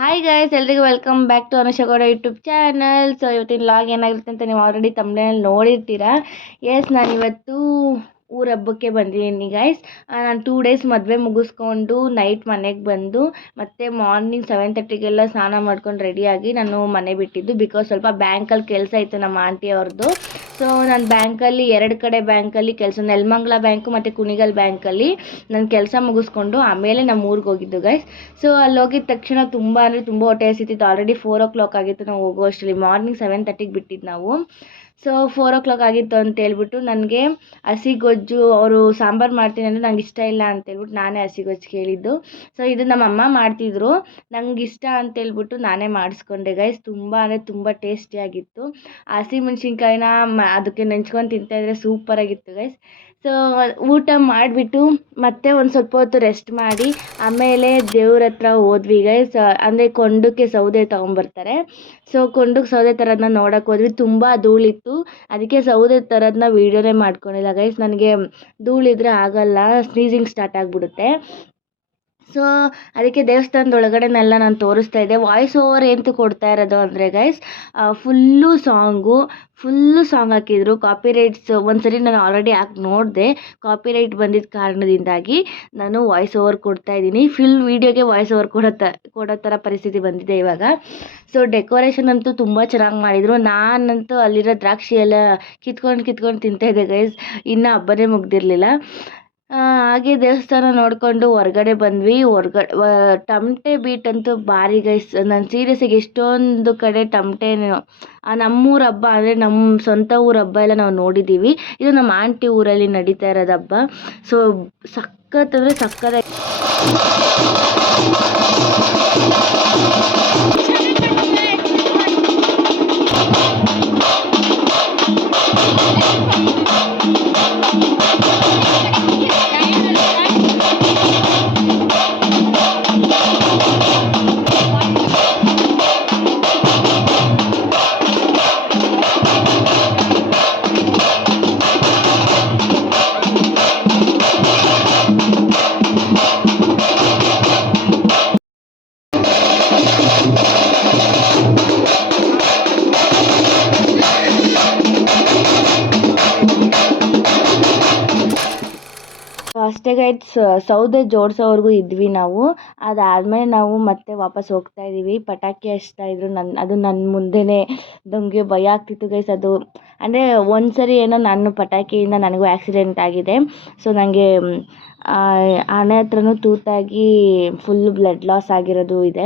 Hi guys ಎಲ್ರಿಗೂ welcome back to Anusha Gowda YouTube channel so ಇವತ್ತಿನ log ಏನಾಗಿರುತ್ತೆ ಅಂತ ನೀವು ಆಲ್ರೆಡಿ ತಮ್ಮನೇಲಿ ನೋಡಿರ್ತೀರಾ. ಎಸ್ ನಾನು ಇವತ್ತು ಊರ ಹಬ್ಬಕ್ಕೆ ಬಂದಿದ್ದೀನಿ ಗೈಸ್ ನಾನು ಟೂ ಡೇಸ್ ಮದುವೆ ಮುಗಿಸ್ಕೊಂಡು ನೈಟ್ ಮನೆಗೆ ಬಂದು, ಮತ್ತೆ ಮಾರ್ನಿಂಗ್ ಸೆವೆನ್ ತರ್ಟಿಗೆಲ್ಲ ಸ್ನಾನ ಮಾಡ್ಕೊಂಡು ರೆಡಿಯಾಗಿ ನಾನು ಮನೆ ಬಿಟ್ಟಿದ್ದು ಬಿಕಾಸ್ ಸ್ವಲ್ಪ ಬ್ಯಾಂಕಲ್ಲಿ ಕೆಲಸ ಇತ್ತು ನಮ್ಮ ಆಂಟಿ ಅವ್ರದ್ದು ಸೊ, ನಾನು ಬ್ಯಾಂಕಲ್ಲಿ, ಎರಡು ಕಡೆ ಬ್ಯಾಂಕಲ್ಲಿ ಕೆಲಸ, ನೆಲಮಂಗ್ಲ ಬ್ಯಾಂಕು ಮತ್ತು ಕುಣಿಗಲ್ ಬ್ಯಾಂಕಲ್ಲಿ ನಾನು ಕೆಲಸ ಮುಗಿಸ್ಕೊಂಡು ಆಮೇಲೆ ನಮ್ಮ ಊರಿಗೆ ಹೋಗಿದ್ದು ಗೈಸ್ ಸೊ ಅಲ್ಲಿ ಹೋಗಿದ ತಕ್ಷಣ ತುಂಬ ಅಂದರೆ ತುಂಬ ಹೊಟ್ಟೆ ಹಸಿತಿತ್ತು. ಆಲ್ರೆಡಿ ಫೋರ್ ಓ ಕ್ಲಾಕ್ ಆಗಿತ್ತು, ನಾವು ಹೋಗೋ ಅಷ್ಟರಲ್ಲಿ ಮಾರ್ನಿಂಗ್ ಸೆವೆನ್ ತರ್ಟಿಗೆ ಬಿಟ್ಟಿದ್ದು ನಾವು. ಸೊ ಫೋರ್ ಓ ಕ್ಲಾಕ್ ಆಗಿತ್ತು ಅಂತ ಹೇಳ್ಬಿಟ್ಟು ನನಗೆ ಹಸಿ ಗೊಜ್ಜು ಅವರು ಸಾಂಬಾರು ಮಾಡ್ತೀನಿ ಅಂದರೆ ನಂಗೆ ಇಷ್ಟ ಇಲ್ಲ ಅಂತ ಹೇಳ್ಬಿಟ್ಟು ನಾನೇ ಹಸಿ ಗೊಜ್ಜು ಕೇಳಿದ್ದು. ಸೊ ಇದು ನಮ್ಮ ಅಮ್ಮ ಮಾಡ್ತಿದ್ರು. ನಂಗೆ ಇಷ್ಟ ಅಂತ ಹೇಳ್ಬಿಟ್ಟು ನಾನೇ ಮಾಡಿಸ್ಕೊಂಡೆ ಗೈಸ್ ತುಂಬ ಅಂದರೆ ತುಂಬ ಟೇಸ್ಟಿಯಾಗಿತ್ತು ಹಸಿ ಮೆಣಸಿನ್ಕಾಯಿನ ಅದಕ್ಕೆ ನೆಂಚ್ಕೊಂಡು ತಿಂತಾಯಿದ್ರೆ ಸೂಪರಾಗಿತ್ತು ಗೈಸ್ ಸೊ ಊಟ ಮಾಡಿಬಿಟ್ಟು ಮತ್ತೆ ಒಂದು ಸ್ವಲ್ಪ ಹೊತ್ತು ರೆಸ್ಟ್ ಮಾಡಿ, ಆಮೇಲೆ ದೇವ್ರ ಹತ್ರ ಹೋದ್ವಿ ಸ ಅಂದರೆ ಕೊಂಡಕ್ಕೆ ಸೌದೆ ತೊಗೊಂಬರ್ತಾರೆ. ಸೊ ಕೊಂಡಕ್ಕೆ ಸೌದೆ ತರೋದನ್ನ ನೋಡೋಕೆ ಹೋದ್ವಿ. ತುಂಬ ಧೂಳಿತ್ತು. ಅದಕ್ಕೆ ಸೌದೆ ತರೋದನ್ನ ವೀಡಿಯೋನೇ ಮಾಡ್ಕೊಂಡಿಲ್ಲ ಗೈಸ್ ನನಗೆ ಧೂಳಿದ್ರೆ ಆಗಲ್ಲ. ಸ್ನೀಸಿಂಗ್ ಸ್ಟಾರ್ಟ್ ಆಗಿಬಿಡುತ್ತೆ. ಸೊ, ಅದಕ್ಕೆ ದೇವಸ್ಥಾನದ ಒಳಗಡೆನೆಲ್ಲ ನಾನು ತೋರಿಸ್ತಾ ಇದ್ದೆ. ವಾಯ್ಸ್ ಓವರ್ ಎಂತು ಕೊಡ್ತಾ ಇರೋದು ಅಂದರೆ guys full song full song ಹಾಕಿದ್ರು. ಕಾಪಿರೈಟ್ಸ್ ಒಂದು ಸರಿ ನಾನು ಆಲ್ರೆಡಿ ಹಾಕಿ, ನೋಡಿದೆ. ಕಾಪಿ ರೈಟ್ ಬಂದಿದ್ದ ಕಾರಣದಿಂದಾಗಿ ನಾನು ವಾಯ್ಸ್ ಓವರ್ ಕೊಡ್ತಾ ಇದ್ದೀನಿ. ಫುಲ್ ವೀಡಿಯೋಗೆ ವಾಯ್ಸ್ ಓವರ್ ಕೊಡೋ ತ ಕೊಡೋ ಥರ ಪರಿಸ್ಥಿತಿ ಬಂದಿದೆ ಇವಾಗ. ಸೊ ಡೆಕೋರೇಷನ್ ಅಂತೂ ತುಂಬ ಚೆನ್ನಾಗಿ ಮಾಡಿದರು. ನಾನಂತೂ ಅಲ್ಲಿರೋ ದ್ರಾಕ್ಷಿ ಎಲ್ಲ ಕಿತ್ಕೊಂಡು ಕಿತ್ಕೊಂಡು ತಿಂತಾಯಿದ್ದೆ ಗೈಸ್ ಇನ್ನೂ ಹಬ್ಬನೇ ಮುಗ್ದಿರಲಿಲ್ಲ. ಹಾಗೆ ದೇವಸ್ಥಾನ ನೋಡಿಕೊಂಡು ಹೊರಗಡೆ ಬಂದ್ವಿ. ಹೊರ್ಗಡೆ ತಮಟೆ ಬೀಟ್ ಅಂತೂ ಭಾರಿ ಗೈಸ್ ನಾನು ಸೀರಿಯಸ್ಸಾಗಿ ಎಷ್ಟೊಂದು ಕಡೆ ತಮಟೆ ನಮ್ಮೂರ ಹಬ್ಬ ಅಂದರೆ ನಮ್ಮ ಸ್ವಂತ ಊರ ಹಬ್ಬ ಎಲ್ಲ ನಾವು ನೋಡಿದ್ದೀವಿ ಇದು ನಮ್ಮ ಆಂಟಿ ಊರಲ್ಲಿ ನಡೀತಾ ಇರೋದು ಹಬ್ಬ. ಸೊ ಸಖತ್ ಅಂದರೆ ಸಖತ್ತಾಗಿ ಸೌದೆ ಜೋಡಿಸೋವರೆಗೂ ಇದ್ವಿ ನಾವು. ಅದಾದಮೇಲೆ ನಾವು ಮತ್ತೆ ವಾಪಸ್ ಹೋಗ್ತಾ ಇದ್ದೀವಿ. ಪಟಾಕಿ ಹಚ್ತಾ ಇದ್ರು ನನ್ನ ಅದು ನನ್ನ ಮುಂದೆನೇ ನಮಗೆ ಭಯ ಆಗ್ತಿತ್ತು ಗೈಸ್ ಅದು. ಅಂದರೆ ಒಂದು ಸರಿ ಏನೋ ನಾನು ಪಟಾಕಿಯಿಂದ ನನಗೂ ಆ್ಯಕ್ಸಿಡೆಂಟ್ ಆಗಿದೆ. ಸೊ ನನಗೆ ಹಣೆ ಹತ್ರನೂ ತೂತಾಗಿ ಫುಲ್ ಬ್ಲಡ್ ಲಾಸ್ ಆಗಿರೋದು ಇದೆ.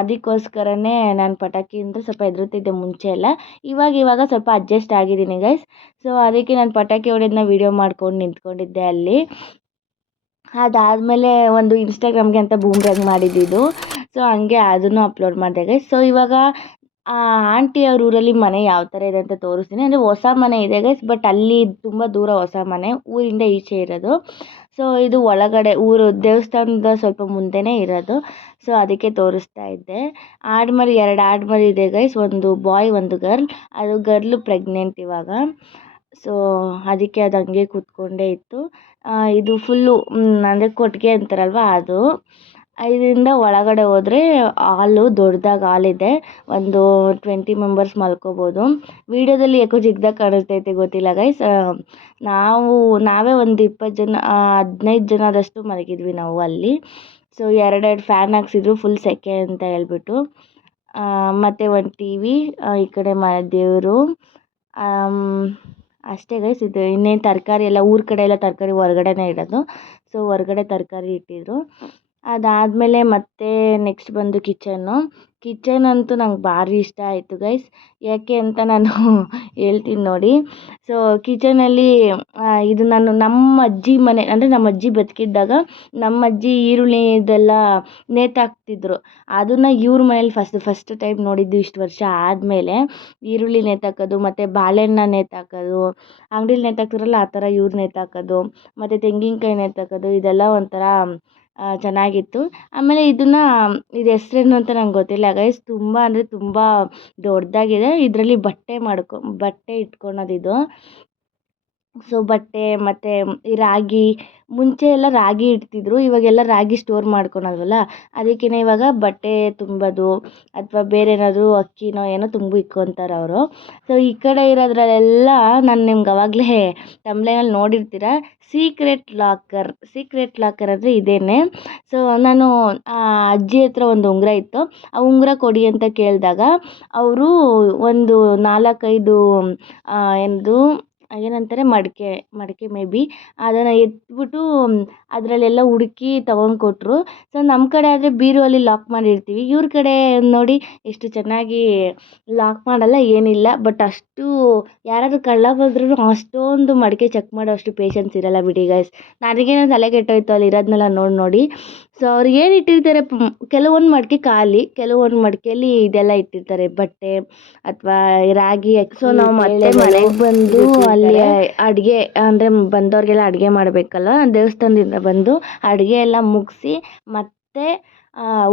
ಅದಕ್ಕೋಸ್ಕರನೇ ನಾನು ಪಟಾಕಿ ಅಂದರೆ ಸ್ವಲ್ಪ ಹೆದರುತ್ತಿದ್ದೆ ಮುಂಚೆ ಎಲ್ಲ. ಇವಾಗ ಇವಾಗ ಸ್ವಲ್ಪ ಅಡ್ಜಸ್ಟ್ ಆಗಿದ್ದೀನಿ ಗೈಸ್ ಸೊ ಅದಕ್ಕೆ ನಾನು ಪಟಾಕಿ ಹೊಡೆಯೋದನ್ನ ವೀಡಿಯೋ ಮಾಡ್ಕೊಂಡು ನಿಂತ್ಕೊಂಡಿದ್ದೆ ಅಲ್ಲಿ. ಅದಾದಮೇಲೆ ಒಂದು ಇನ್ಸ್ಟಾಗ್ರಾಮ್ಗೆ ಅಂತ ಬೂಮ್ರಾಗ್ ಮಾಡಿದ್ದಿದ್ದು ಸೊ ಹಂಗೆ ಅದನ್ನು ಅಪ್ಲೋಡ್ ಮಾಡಿದೆ ಗೈಸ್ ಸೊ ಇವಾಗ, ಆ ಆಂಟಿ ಅವ್ರ ಊರಲ್ಲಿ ಮನೆ ಯಾವ ಥರ ಇದೆ ಅಂತ ತೋರಿಸ್ತೀನಿ. ಅಂದರೆ ಹೊಸ ಮನೆ ಇದೆ ಗೈಸ್ ಬಟ್ ಅಲ್ಲಿ ತುಂಬ ದೂರ ಹೊಸ ಮನೆ, ಊರಿಂದ ಈಚೆ ಇರೋದು. ಸೊ ಇದು ಒಳಗಡೆ ಊರು, ದೇವಸ್ಥಾನದ ಸ್ವಲ್ಪ ಮುಂದೆನೇ ಇರೋದು. ಸೊ ಅದಕ್ಕೆ ತೋರಿಸ್ತಾ ಇದ್ದೆ. ಆಡ್ಮರಿ, ಎರಡು ಆಡ್ಮರಿ ಇದೆ ಗೈಸ್ ಒಂದು ಬಾಯ್ ಒಂದು ಗರ್ಲ್ ಅದು ಗರ್ಲು ಪ್ರೆಗ್ನೆಂಟ್ ಇವಾಗ. ಸೊ ಅದಕ್ಕೆ ಅದು ಹಂಗೆ ಕೂತ್ಕೊಂಡೇ ಇತ್ತು. ಇದು ಫುಲ್ಲು ಅಂದರೆ ಕೊಟ್ಟಿಗೆ ಅಂತಾರಲ್ವ ಅದು. ಇದರಿಂದ ಒಳಗಡೆ ಹೋದರೆ ಹಾಲು, ದೊಡ್ಡದಾಗಿ ಹಾಲಿದೆ. ಒಂದು ಟ್ವೆಂಟಿ ಮೆಂಬರ್ಸ್ ಮಲ್ಕೋಬೋದು. ವೀಡಿಯೋದಲ್ಲಿ ಯಾಕೋ ಚಿಕ್ದಾಗಿ ಕಾಣಿಸ್ತೈತೆ ಗೊತ್ತಿಲ್ಲ ಗೈಸ್ ನಾವು, ನಾವೇ ಒಂದು ಇಪ್ಪತ್ತು ಜನ ಹದಿನೈದು ಜನದಷ್ಟು ಮಲಗಿದ್ವಿ ನಾವು ಅಲ್ಲಿ. ಸೊ ಎರಡೆರಡು ಫ್ಯಾನ್ ಹಾಕ್ಸಿದ್ರು ಫುಲ್ ಸೆಕೆ ಅಂತ ಹೇಳ್ಬಿಟ್ಟು. ಮತ್ತು ಒಂದು ಟಿ ವಿ ಈ ಕಡೆ ಮ, ದೇವರು ಅಷ್ಟೇ ಗೈಸ್ ಇದು ಇನ್ನೇನು ತರಕಾರಿ ಎಲ್ಲ ಊರ ಕಡೆ ಎಲ್ಲ ತರಕಾರಿ ಹೊರ್ಗಡೆನೇ ಇಡೋದು. ಸೊ ಹೊರ್ಗಡೆ ತರಕಾರಿ ಇಟ್ಟಿದ್ರು. ಅದಾದಮೇಲೆ ಮತ್ತೆ ನೆಕ್ಸ್ಟ್ ಬಂದು ಕಿಚನ್ನು ಕಿಚನ್ ಅಂತೂ ನಂಗೆ ಭಾರಿ ಇಷ್ಟ ಆಯಿತು ಗೈಸ್ ಯಾಕೆ ಅಂತ ನಾನು ಹೇಳ್ತೀನಿ ನೋಡಿ. ಸೊ ಕಿಚನಲ್ಲಿ ಇದು ನಾನು ನಮ್ಮ ಅಜ್ಜಿ ಮನೆ, ಅಂದರೆ ನಮ್ಮ ಅಜ್ಜಿ ಬದುಕಿದ್ದಾಗ ನಮ್ಮ ಅಜ್ಜಿ ಈರುಳ್ಳಿ ಇದೆಲ್ಲ ನೇತಾಕ್ತಿದ್ರು ಅದನ್ನು ಇವ್ರ ಮನೇಲಿ ಫಸ್ಟ್ ಫಸ್ಟ್ ಟೈಮ್ ನೋಡಿದ್ದು ಇಷ್ಟು ವರ್ಷ ಆದಮೇಲೆ. ಈರುಳ್ಳಿ ನೇತಾಕೋದು ಮತ್ತು ಬಾಳೆಹಣ್ಣ ನೇತಾಕೋದು ಅಂಗಡೀಲಿ ನೇತಾಕ್ತಾರಲ್ಲ ಆ ಥರ ಇವ್ರು ನೇತಾಕೋದು ಮತ್ತು ತೆಂಗಿನಕಾಯಿ ನೇತಾಕೋದು ಇದೆಲ್ಲ ಒಂಥರ ಚೆನ್ನಾಗಿತ್ತು. ಆಮೇಲೆ ಇದನ್ನು, ಇದು ಹೆಸ್ರೇನು ಅಂತ ನಂಗೆ ಗೊತ್ತಿಲ್ಲ. ಗೈಸ್ ತುಂಬ ಅಂದರೆ ತುಂಬ ದೊಡ್ಡದಾಗಿದೆ ಇದರಲ್ಲಿ ಬಟ್ಟೆ ಮಾಡ್ಕೊ, ಬಟ್ಟೆ ಇಟ್ಕೊಳೋದು ಇದು. ಸೊ, ಬಟ್ಟೆ ಮತ್ತು ಈ ರಾಗಿ, ಮುಂಚೆ ಎಲ್ಲ ರಾಗಿ ಇಡ್ತಿದ್ರು, ಇವಾಗೆಲ್ಲ ರಾಗಿ ಸ್ಟೋರ್ ಮಾಡ್ಕೊಳಲ್ವಲ್ಲ ಅದಕ್ಕೇ ಇವಾಗ ಬಟ್ಟೆ ತುಂಬೋದು ಅಥವಾ ಬೇರೆ ಏನಾದರೂ ಅಕ್ಕಿನೋ ಏನೋ ತುಂಬಿ ಇಕ್ಕೊತಾರೆ ಅವರು. ಸೊ ಈ ಕಡೆ ಇರೋದ್ರಲ್ಲೆಲ್ಲ ನಾನು ನಿಮ್ಗೆ ಅವಾಗಲೇ ತಂಬ್ಲೆನಲ್ಲಿ ನೋಡಿರ್ತೀರ ಸೀಕ್ರೆಟ್ ಲಾಕರ್ ಸೀಕ್ರೆಟ್ ಲಾಕರ್ ಅಂದರೆ ಇದೇನೆ. ಸೊ ನಾನು ಅಜ್ಜಿ ಹತ್ರ ಒಂದು ಉಂಗುರ ಇತ್ತು, ಆ ಉಂಗುರ ಕೊಡಿ ಅಂತ ಕೇಳಿದಾಗ, ಅವರು ಒಂದು ನಾಲ್ಕೈದು ಏನದು ಏನಂತಾರೆ ಮಡಿಕೆ ಮಡಿಕೆ ಮೇ ಬಿ ಅದನ್ನು ಎತ್ಬಿಟ್ಟು ಅದರಲ್ಲೆಲ್ಲ ಹುಡುಕಿ ತಗೊಂಡು ಕೊಟ್ಟರು ಸೊ ನಮ್ಮ ಕಡೆ ಆದರೆ ಬೀರುವಲ್ಲಿ ಲಾಕ್ ಮಾಡಿರ್ತೀವಿ. ಇವ್ರ ಕಡೆ ನೋಡಿ ಎಷ್ಟು ಚೆನ್ನಾಗಿ ಲಾಕ್ ಮಾಡಲ್ಲ, ಏನಿಲ್ಲ. ಬಟ್ ಅಷ್ಟು ಯಾರಾದರೂ ಕಳ್ಳ ಬಂದ್ರೂ ಅಷ್ಟೊಂದು ಮಡಿಕೆ ಚೆಕ್ ಮಾಡೋ ಅಷ್ಟು ಪೇಶನ್ಸ್ ಇರಲ್ಲ ಬಿಡಿ ಗಾಯ್ಸ್ ನನಗೇನೋ ತಲೆ ಕೆಟ್ಟೋಯ್ತು ಅಲ್ಲಿ ಇರೋದನ್ನೆಲ್ಲ ನೋಡಿ ನೋಡಿ. ಸೊ ಅವ್ರು ಏನು ಇಟ್ಟಿರ್ತಾರೆ? ಕೆಲವೊಂದು ಮಡಿಕೆ ಖಾಲಿ ಕೆಲವೊಂದು ಮಡಿಕೆಯಲ್ಲಿ ಇದೆಲ್ಲ ಇಟ್ಟಿರ್ತಾರೆ. ಬಟ್ಟೆ ಅಥವಾ ರಾಗಿ ಸೊ ನಾವು ಮತ್ತೆ ಮನೆಗೆ ಬಂದು ಅಲ್ಲಿ ಅಡುಗೆ ಅಂದರೆ ಬಂದವ್ರಿಗೆಲ್ಲ ಅಡುಗೆ ಮಾಡಬೇಕಲ್ಲ? ದೇವಸ್ಥಾನದಿಂದ ಬಂದು ಅಡುಗೆ ಎಲ್ಲ ಮುಗಿಸಿ ಮತ್ತೆ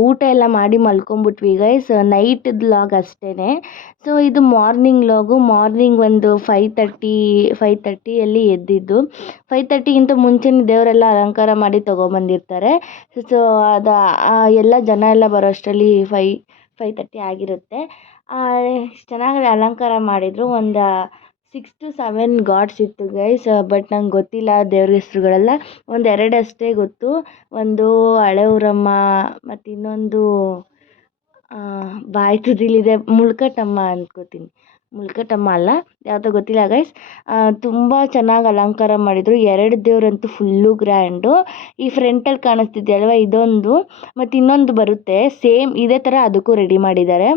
ಊಟ ಎಲ್ಲ ಮಾಡಿ ಮಲ್ಕೊಂಬಿಟ್ವಿ ಗೈಸ್ ನೈಟ್ದು ಲಾಗ್ ಅಷ್ಟೇ ಸೊ ಇದು ಮಾರ್ನಿಂಗ್ ಲಾಗು ಮಾರ್ನಿಂಗ್ ಒಂದು ಫೈ ತರ್ಟಿ ಫೈ ತರ್ಟಿಯಲ್ಲಿ ಎದ್ದಿದ್ದು. ಫೈ ತರ್ಟಿಗಿಂತ ಮುಂಚೆನೇ ದೇವರೆಲ್ಲ ಅಲಂಕಾರ ಮಾಡಿ ತೊಗೊಂಬಂದಿರ್ತಾರೆ. ಸೊ ಅದು ಎಲ್ಲ ಜನ ಎಲ್ಲ ಬರೋ ಅಷ್ಟರಲ್ಲಿ ಫೈ ಫೈವ್ ತರ್ಟಿ ಆಗಿರುತ್ತೆ. ಚೆನ್ನಾಗಿ ಅಲಂಕಾರ ಮಾಡಿದರು? ಒಂದು ಸಿಕ್ಸ್ ಟು ಸೆವೆನ್ ಗಾಡ್ಸ್ ಇತ್ತು ಗೈಸ್ ಬಟ್ ನಂಗೆ ಗೊತ್ತಿಲ್ಲ ದೇವ್ರ ಹೆಸ್ರುಗಳೆಲ್ಲ. ಒಂದು ಎರಡು ಅಷ್ಟೇ ಗೊತ್ತು. ಒಂದು ಹಳೆ ಊರಮ್ಮ ಮತ್ತು ಇನ್ನೊಂದು ಬಾಯಿ ತುದಿಲಿದೆ ಮುಳ್ಕಟ್ಟಮ್ಮ ಅಂದ್ಕೋತೀನಿ ಮುಳ್ಕಟಮ್ಮ ಅಲ್ಲ, ಯಾವುದೋ ಗೊತ್ತಿಲ್ಲ ಗೈಸ್ ತುಂಬ ಚೆನ್ನಾಗಿ ಅಲಂಕಾರ ಮಾಡಿದರು. ಎರಡು ದೇವ್ರಂತೂ ಫುಲ್ಲು ಗ್ರ್ಯಾಂಡು ಈ ಫ್ರಂಟಲ್ಲಿ ಕಾಣಿಸ್ತಿದೆಯಲ್ವ ಇದೊಂದು. ಮತ್ತು ಇನ್ನೊಂದು ಬರುತ್ತೆ. ಸೇಮ್ ಇದೇ ಥರ ಅದಕ್ಕೂ ರೆಡಿ ಮಾಡಿದ್ದಾರೆ.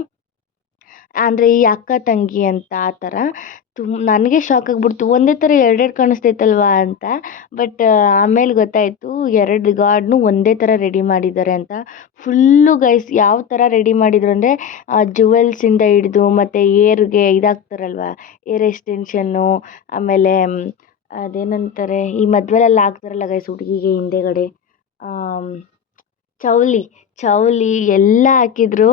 ಅಂದರೆ ಈ ಅಕ್ಕ ತಂಗಿ ಅಂತ ಆ ಥರ ತುಂಬ ನನಗೆ ಶಾಕ್ ಆಗಿಬಿಡ್ತು. ಒಂದೇ ಥರ ಎರಡೆರಡು ಕಾಣಿಸ್ತೈತಲ್ವಾ ಅಂತ. ಬಟ್ ಆಮೇಲೆ ಗೊತ್ತಾಯಿತು ಎರಡು ಗಾಡ್ನು ಒಂದೇ ಥರ ರೆಡಿ ಮಾಡಿದ್ದಾರೆ ಅಂತ. ಫುಲ್ಲು ಗೈಸ್ ಯಾವ ಥರ ರೆಡಿ ಮಾಡಿದ್ರು ಅಂದರೆ ಜುವೆಲ್ಸಿಂದ ಹಿಡಿದು ಮತ್ತು ಏರ್ಗೆ ಇದಾಗ್ತಾರಲ್ವಾ? ಏರ್ ಎಕ್ಸ್ಟೆನ್ಷನ್ನು, ಆಮೇಲೆ ಅದೇನಂತಾರೆ, ಈ ಮದುವೆಲೆಲ್ಲ ಹಾಕ್ತಾರಲ್ಲ ಗೈಸ್ ಹುಡುಗಿಗೆ ಹಿಂದೆಗಡೆ ಚೌಲಿ. ಚೌಲಿ ಎಲ್ಲ ಹಾಕಿದ್ರು.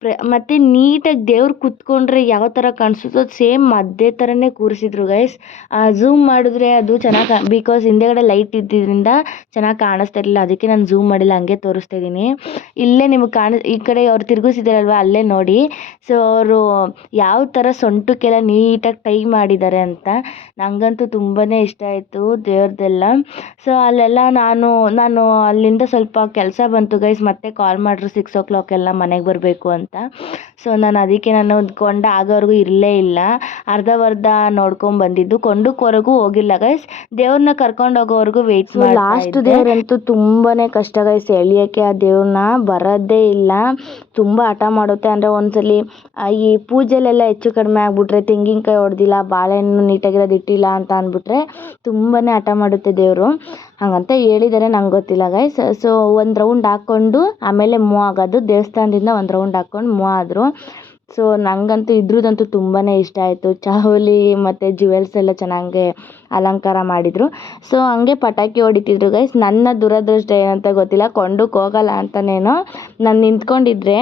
ಪ್ರ, ಮತ್ತು ನೀಟಾಗಿ ದೇವ್ರು ಕೂತ್ಕೊಂಡ್ರೆ ಯಾವ ಥರ ಕಾಣಿಸುತ್ತೋ ಸೇಮ್ ಅದೇ ಥರನೇ ಕೂರಿಸಿದ್ರು ಗೈಸ್ ಝೂಮ್ ಮಾಡಿದ್ರೆ ಅದು ಚೆನ್ನಾಗಿ ಬಿಕಾಸ್ ಹಿಂದೆಗಡೆ ಲೈಟ್ ಇದ್ದಿದ್ದರಿಂದ ಚೆನ್ನಾಗಿ ಕಾಣಿಸ್ತಾ ಇರಲಿಲ್ಲ. ಅದಕ್ಕೆ ನಾನು ಝೂಮ್ ಮಾಡಿಲ್ಲ, ಹಂಗೆ ತೋರಿಸ್ತಾ ಇದ್ದೀನಿ. ಇಲ್ಲೇ ನಿಮಗೆ ಕಾಣ, ಈ ಕಡೆ ಅವ್ರು ತಿರುಗಿಸಿದಾರಲ್ವ, ಅಲ್ಲೇ ನೋಡಿ. ಸೊ ಅವರು ಯಾವ ಥರ ಸೊಂಟಕ್ಕೆಲ್ಲ ನೀಟಾಗಿ ಟೈ ಮಾಡಿದ್ದಾರೆ ಅಂತ ನನಗಂತೂ ತುಂಬಾ ಇಷ್ಟ ಆಯಿತು ದೇವ್ರದ್ದೆಲ್ಲ ಸೊ ಅಲ್ಲೆಲ್ಲ ನಾನು ನಾನು ಅಲ್ಲಿಂದ ಸ್ವಲ್ಪ ಕೆಲಸ ಬಂತು ಗೈಸ್ ಮತ್ತೆ ಕಾಲ್ ಮಾಡಿದ್ರು ಸಿಕ್ಸ್ ಓ ಕ್ಲಾಕೆಲ್ಲ ಮನೆಗೆ ಬರಬೇಕು ಅಂತ. ಸೊ ನಾನು ಅದಕ್ಕೆ ನಾನು ಕೊಂಡ ಆಗೋವರೆಗೂ ಇರಲೇ ಇಲ್ಲ. ಅರ್ಧವರ್ಧ ನೋಡ್ಕೊಂಡು ಬಂದಿದ್ದು. ಕೊಂಡಕ್ವರೆಗೂ ಹೋಗಿಲ್ಲ ಗೈಸ್ ದೇವ್ರನ್ನ ಕರ್ಕೊಂಡು ಹೋಗೋವರೆಗೂ ವೆಯ್ಟ್ ಮಾಡಿ ಲಾಸ್ಟ್ ದೇವ್ರಂತೂ ತುಂಬಾ ಕಷ್ಟ ಗೈಸ್ ಎಳಿಯೋಕ್ಕೆ ಆ ದೇವ್ರನ್ನ ಬರೋದೇ ಇಲ್ಲ. ತುಂಬ ಹಠ ಮಾಡುತ್ತೆ. ಅಂದರೆ ಒಂದ್ಸಲಿ ಈ ಪೂಜೆಲೆಲ್ಲ ಹೆಚ್ಚು ಕಡಿಮೆ ಆಗಿಬಿಟ್ರೆ ತೆಂಗಿನಕಾಯಿ ಹೊಡೆದಿಲ್ಲ ಬಾಳೆಹಣ್ಣು ನೀಟಾಗಿರೋದು ಇಟ್ಟಿಲ್ಲ ಅಂತ ಅಂದ್ಬಿಟ್ರೆ ತುಂಬಾ ಹಠ ಮಾಡುತ್ತೆ ದೇವರು. ಹಾಗಂತ ಹೇಳಿದ್ದಾರೆ ನಂಗೆ ಗೊತ್ತಿಲ್ಲ ಗೈಸ್ ಸೊ ಒಂದು ರೌಂಡ್ ಹಾಕ್ಕೊಂಡು, ಆಮೇಲೆ ಮೂ ಆಗೋದು. ದೇವಸ್ಥಾನದಿಂದ ಒಂದು ರೌಂಡ್ ಹಾಕ್ಕೊಂಡು ಮೂವ್ ಆದರು. ಸೊ ನನಗಂತೂ ಇದ್ರದ್ದಂತೂ ತುಂಬಾ ಇಷ್ಟ ಆಯಿತು. ಚಾವಲಿ ಮತ್ತು ಜುವೆಲ್ಸ್ ಎಲ್ಲ ಚೆನ್ನಾಗೆ ಅಲಂಕಾರ ಮಾಡಿದರು. ಸೊ ಹಂಗೆ ಪಟಾಕಿ ಹೊಡಿತಿದ್ರು ಗೈಸ್ ನನ್ನ ದುರದೃಷ್ಟ ಏನಂತ ಗೊತ್ತಿಲ್ಲ. ಕೊಂಡಕ್ಕೆ ಹೋಗಲ್ಲ ಅಂತಲೇನೋ ನಾನು ನಿಂತ್ಕೊಂಡಿದ್ರೆ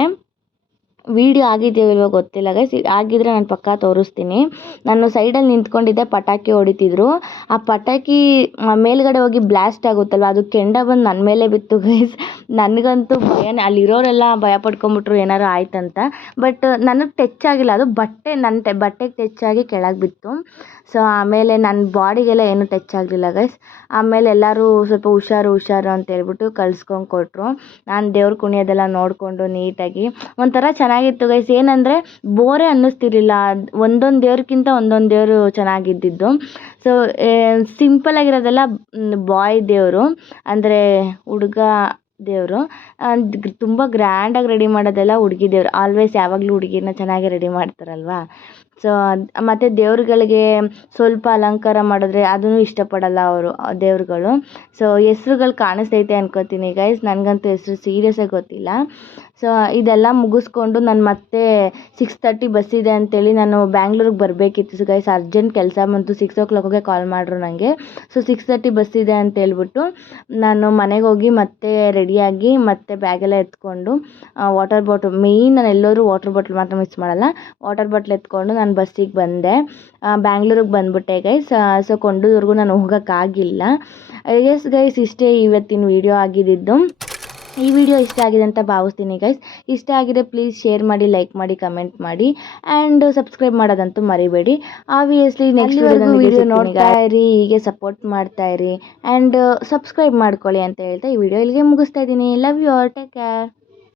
ವೀಡಿಯೋ ಆಗಿದೆಯೋ ಇಲ್ವೋ ಗೊತ್ತಿಲ್ಲ ಗೈಸ್ ಆಗಿದ್ರೆ ನಾನು ಪಕ್ಕ ತೋರಿಸ್ತೀನಿ. ನಾನು ಸೈಡಲ್ಲಿ ನಿಂತ್ಕೊಂಡಿದ್ದೆ, ಪಟಾಕಿ ಹೊಡಿತಿದ್ರು. ಆ ಪಟಾಕಿ ಮೇಲ್ಗಡೆ ಹೋಗಿ ಬ್ಲಾಸ್ಟ್ ಆಗುತ್ತಲ್ವ? ಅದು ಕೆಂಡ ಬಂದು ನನ್ನ ಮೇಲೆ ಬಿತ್ತು ಗೈಸ್ ನನಗಂತೂ ಭಯನೇ. ಅಲ್ಲಿರೋರೆಲ್ಲ ಭಯ ಪಡ್ಕೊಂಬಿಟ್ರು ಏನಾರು ಆಯ್ತಂತ. ಬಟ್ ನನಗೆ ಟಚ್ ಆಗಿಲ್ಲ. ಅದು ಬಟ್ಟೆ ನನ್ನ ಬಟ್ಟೆಗೆ ಟಚ್ ಆಗಿ ಕೆಳಗೆ ಬಿತ್ತು. ಸೊ ಆಮೇಲೆ ನನ್ನ ಬಾಡಿಗೆಲ್ಲ ಏನೂ ಟಚ್ ಆಗಲಿಲ್ಲ ಗೈಸ್ ಆಮೇಲೆ ಎಲ್ಲರೂ ಸ್ವಲ್ಪ ಹುಷಾರು ಹುಷಾರು ಅಂತ ಹೇಳ್ಬಿಟ್ಟು ಕಳ್ಸ್ಕೊಂಡು ಕೊಟ್ಟರು ನಾನು ದೇವ್ರ ಕುಣಿಯೋದೆಲ್ಲ ನೋಡಿಕೊಂಡು ನೀಟಾಗಿ. ಒಂಥರ ಚೆನ್ನಾಗಿತ್ತು ಗೈಸ್ ಏನಂದರೆ ಬೋರೇ ಅನ್ನಿಸ್ತಿರ್ಲಿಲ್ಲ. ಒಂದೊಂದು ದೇವ್ರಿಗಿಂತ ಒಂದೊಂದು ದೇವರು ಚೆನ್ನಾಗಿದ್ದಿದ್ದು. ಸೊ ಸಿಂಪಲ್ಲಾಗಿರೋದೆಲ್ಲ ಬಾಯ್ ದೇವರು, ಅಂದರೆ ಹುಡುಗ ದೇವರು ತುಂಬ ಗ್ರ್ಯಾಂಡಾಗಿ ರೆಡಿ ಮಾಡೋದೆಲ್ಲ ಹುಡುಗಿ ದೇವ್ರು. ಆಲ್ವೇಸ್ ಯಾವಾಗಲೂ ಹುಡುಗಿನ ಚೆನ್ನಾಗಿ ರೆಡಿ ಮಾಡ್ತಾರಲ್ವಾ? ಸೊ ಮತ್ತು ದೇವ್ರುಗಳಿಗೆ ಸ್ವಲ್ಪ ಅಲಂಕಾರ ಮಾಡಿದ್ರೆ ಅದನ್ನು ಇಷ್ಟಪಡಲ್ಲ ಅವರು, ದೇವ್ರುಗಳು. ಸೊ ಹೆಸ್ರುಗಳು ಕಾಣಿಸ್ತೈತೆ ಅನ್ಕೋತೀನಿ ಗೈಸ್ ನನಗಂತೂ ಹೆಸ್ರು ಸೀರಿಯಸ್ಸಾಗಿ ಗೊತ್ತಿಲ್ಲ. ಸೊ ಇದೆಲ್ಲ ಮುಗಿಸ್ಕೊಂಡು ನಾನು ಮತ್ತೆ ಸಿಕ್ಸ್ ತರ್ಟಿ ಬಸ್ ಇದೆ ಅಂತೇಳಿ ನಾನು ಬ್ಯಾಂಗ್ಳೂರಿಗೆ ಬರಬೇಕಿತ್ತು. ಸೊ ಗೈಸ್ ಅರ್ಜೆಂಟ್ ಕೆಲಸ ಬಂತು. ಸಿಕ್ಸ್ ಓ ಕ್ಲಾಕ್ಗೆ ಕಾಲ್ ಮಾಡಿದ್ರು ನನಗೆ ಸೊ ಸಿಕ್ಸ್ ತರ್ಟಿ ಬಸ್ ಇದೆ ಅಂತ ಹೇಳ್ಬಿಟ್ಟು ನಾನು ಮನೆಗೆ ಹೋಗಿ ಮತ್ತೆ ರೆಡಿಯಾಗಿ ಮತ್ತೆ ಬ್ಯಾಗೆಲ್ಲ ಎತ್ಕೊಂಡು ವಾಟರ್ ಬಾಟ್ಲ್ ಮೇಯ್ನ್ ನಾನು ಎಲ್ಲರೂ ವಾಟರ್ ಬಾಟ್ಲ್ ಮಾತ್ರ ಮಿಸ್ ಮಾಡಲ್ಲ. ವಾಟರ್ ಬಾಟ್ಲ್ ಎತ್ಕೊಂಡು ನಾನು ಬಸ್ಸಿಗೆ ಬಂದೆ. ಬ್ಯಾಂಗ್ಳೂರಿಗೆ ಬಂದ್ಬಿಟ್ಟೆ ಗೈಸ್ ಸೊ ಕೊಂಡೂರ್ಗೂ ನಾನು ಹೋಗೋಕ್ಕಾಗಿಲ್ಲ. ಎಸ್ ಗೈಸ್ ಇಷ್ಟೇ ಇವತ್ತಿನ ವಿಡಿಯೋ ಆಗಿದ್ದು. ಈ ವಿಡಿಯೋ ಇಷ್ಟ ಆಗಿದೆ ಅಂತ ಭಾವಿಸ್ತೀನಿ ಗೈಸ್ ಇಷ್ಟ ಆಗಿದೆ ಪ್ಲೀಸ್ ಶೇರ್ ಮಾಡಿ ಲೈಕ್ ಮಾಡಿ ಕಮೆಂಟ್ ಮಾಡಿ. ಆ್ಯಂಡ್ ಸಬ್ಸ್ಕ್ರೈಬ್ ಮಾಡೋದಂತೂ ಮರಿಬೇಡಿ. ಆಬ್ವಿಯಸ್ಲಿ ನೆಕ್ಸ್ಟ್ ವಿಡಿಯೋ ನೋಡ್ತಾ ಇರಿ ಹೀಗೆ ಸಪೋರ್ಟ್ ಮಾಡ್ತಾ ಇರಿ. ಆ್ಯಂಡ್ ಸಬ್ಸ್ಕ್ರೈಬ್ ಮಾಡ್ಕೊಳ್ಳಿ ಅಂತ ಹೇಳ್ತಾ ಈ ವಿಡಿಯೋ ಇಲ್ಲಿಗೆ ಮುಗಿಸ್ತಾ ಇದ್ದೀನಿ. Love you all take care